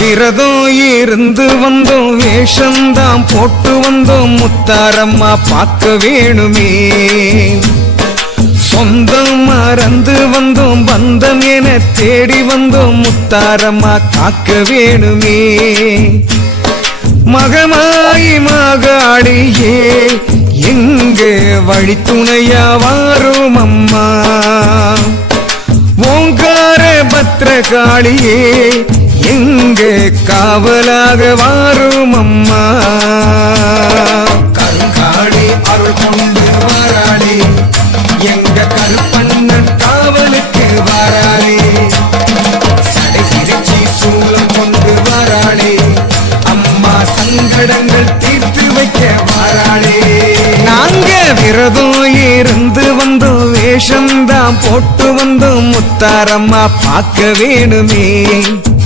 விரதம் இருந்து வந்தோம், வேஷம்தான் போட்டு வந்தோம், முத்தாரம்மா பார்க்க வேணுமே. சொந்தம் மறந்து வந்தோம், பந்தம் என தேடி வந்தோம், முத்தாரம்மா காக்க வேணுமே. மகமாயி மகாளியே எங்க வழித்துணையா வாரும் அம்மா. ஓங்கார பத்ரகாளியே எங்க காவலாக வாரும் அம்மா. கருங்காளி அருள் கொண்டு வாராளே, எங்க கருப்பண்ணன் காவலுக்கு வாராளே. சடைகிரிச்சி சூலம் கொண்டு வாராளே, அம்மா சங்கடங்கள் தீர்த்து வைக்க வாராளே. நாங்க விரதம் இருந்து வந்தோம், வேஷம்தான் போட்டு வந்தோம், முத்தாரம்மா பார்க்க வேணுமே.